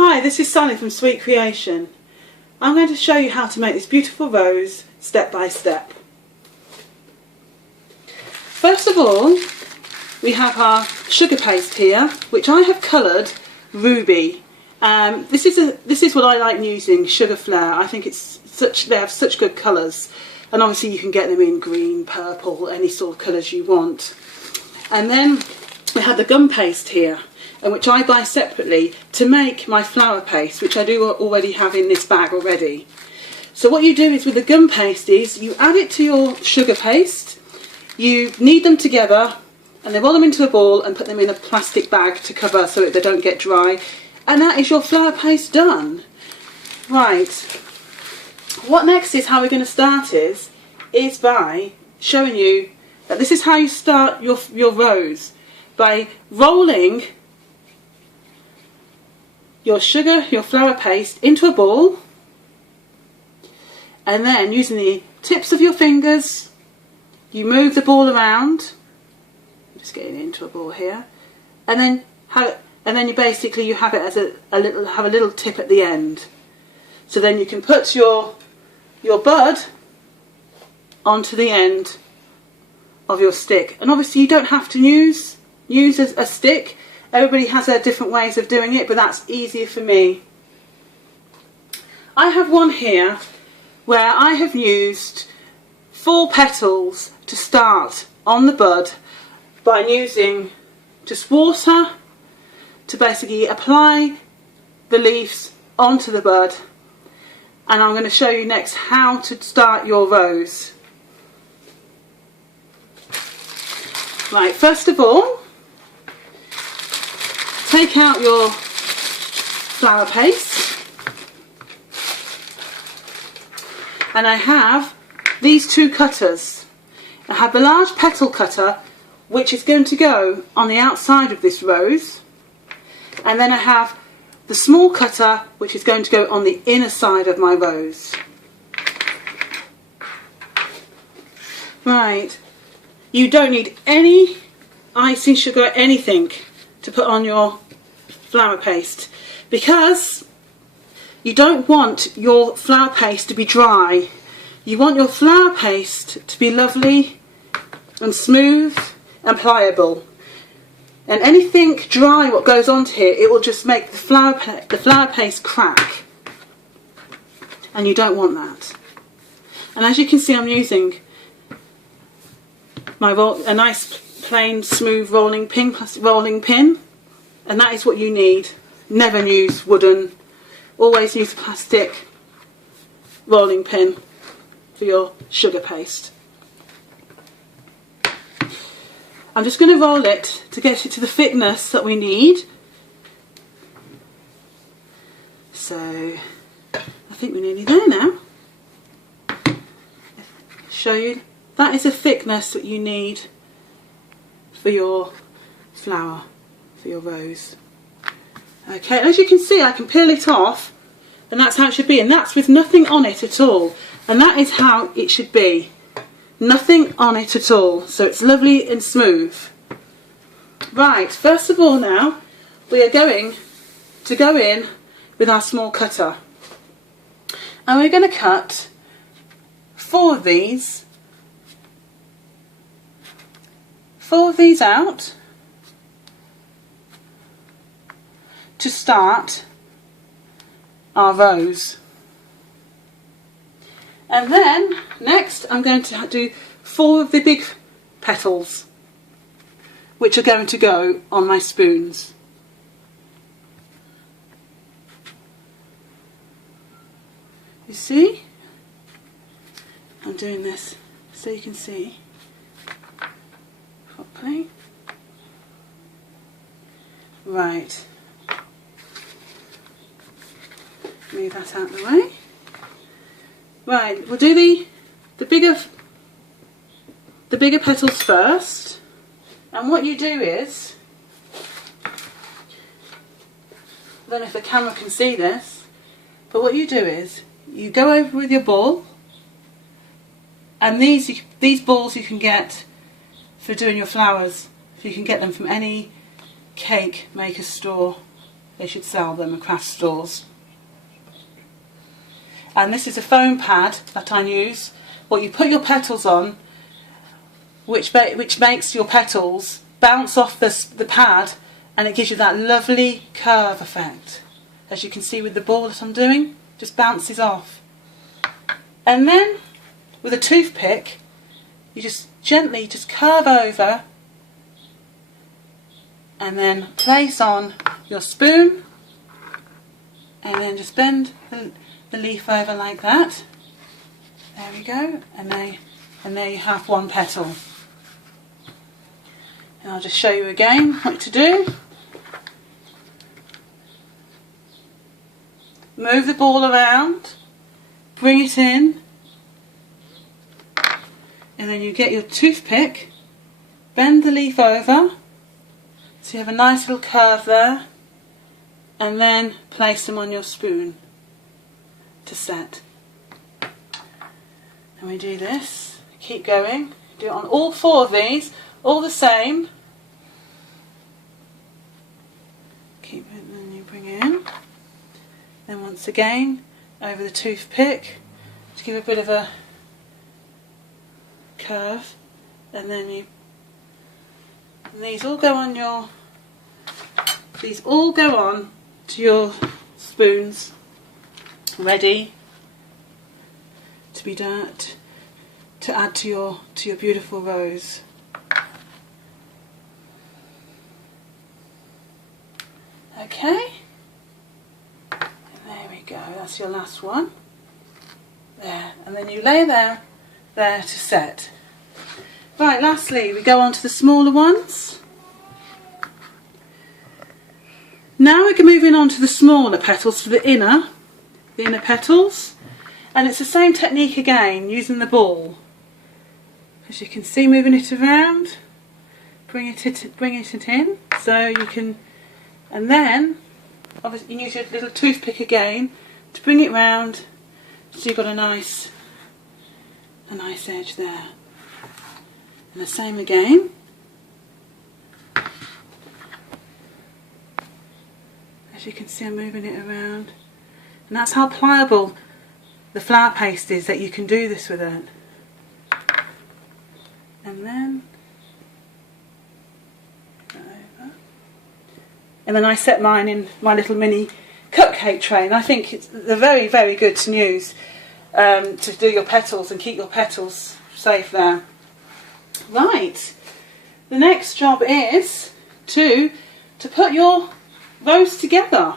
Hi, this is Sally from Sweet Creation. I'm going to show you how to make this beautiful rose step by step. First of all, we have our sugar paste here, which I have coloured ruby. This is what I like using, Sugar Flair. I think they have such good colours, and obviously you can get them in green, purple, any sort of colours you want. And then we have the gum paste here, and which I buy separately to make my flower paste, which I do already have in this bag already. So what you do is with the gum paste is you add it to your sugar paste, you knead them together, and then roll them into a ball and put them in a plastic bag to cover so that they don't get dry, and that is your flower paste done. Right, what next is how we're going to start is by showing you that this is how you start your rose, by rolling your flour paste into a ball, and then using the tips of your fingers you move the ball around. I'm just getting it into a ball here, and then you basically have it as a little tip at the end. So then you can put your bud onto the end of your stick, and obviously you don't have to use a stick. Everybody has their different ways of doing it, but that's easier for me. I have one here where I have used 4 petals to start on the bud by using just water to basically apply the leaves onto the bud, and I'm going to show you next how to start your rose. Right, first of all, take out your flour paste, and I have these 2 cutters. I have the large petal cutter, which is going to go on the outside of this rose, and then I have the small cutter, which is going to go on the inner side of my rose. Right, you don't need any icing sugar or anything to put on your flour paste, because you don't want your flour paste to be dry. You want your flour paste to be lovely and smooth and pliable, and anything dry what goes onto here, it will just make the flour paste crack, and you don't want that. And as you can see, I'm using a nice plain smooth rolling pin, and that is what you need. Never use wooden, always use plastic rolling pin for your sugar paste. I'm just going to roll it to get it to the thickness that we need. So I think we're nearly there now. Show you, that is a thickness that you need for your flower, for your rose. Okay, as you can see, I can peel it off, and that's how it should be, and that's with nothing on it at all, and that is how it should be. Nothing on it at all, so it's lovely and smooth. Right, first of all now, we are going to go in with our small cutter, and we're going to cut 4 of these out to start our rose. And then next I'm going to do 4 of the big petals, which are going to go on my spoons. You see? I'm doing this so you can see properly. Right. Move that out of the way. Right, we'll do the bigger petals first, and what you do is, I don't know if the camera can see this, but what you do is you go over with your ball, and these balls you can get for doing your flowers. You can get them from any cake maker store. they should sell them at craft stores. And this is a foam pad that I use, what you put your petals on, which makes your petals bounce off the pad, and it gives you that lovely curve effect. As you can see with the ball that I'm doing, just bounces off. And then with a toothpick, you just gently just curve over and then place on your spoon, and then just bend the leaf over like that. There we go, and there you have one petal. And I'll just show you again what to do. Move the ball around, bring it in, and then you get your toothpick, bend the leaf over, so you have a nice little curve there, and then place them on your spoon to set. And we do this, keep going, do it on all 4 of these, all the same. Keep it, and then you bring it in. Then once again, over the toothpick, to give a bit of a curve, and then and these all go on to your spoons, ready to be done, to add to your beautiful rose. Okay, and there we go, that's your last one. There, and then you lay there to set. Right, lastly we go on to the smaller ones. Now we're moving on to the smaller petals for the inner petals, and it's the same technique again, using the ball. As you can see, moving it around, bring it in, so you can, and then obviously you use your little toothpick again to bring it round, so you've got a nice edge there. And the same again. As you can see, I'm moving it around, and that's how pliable the flower paste is, that you can do this with it. And then over. And then I set mine in my little mini cupcake tray, and I think they're very, very good to use to do your petals and keep your petals safe there. Right, the next job is to put your rose together.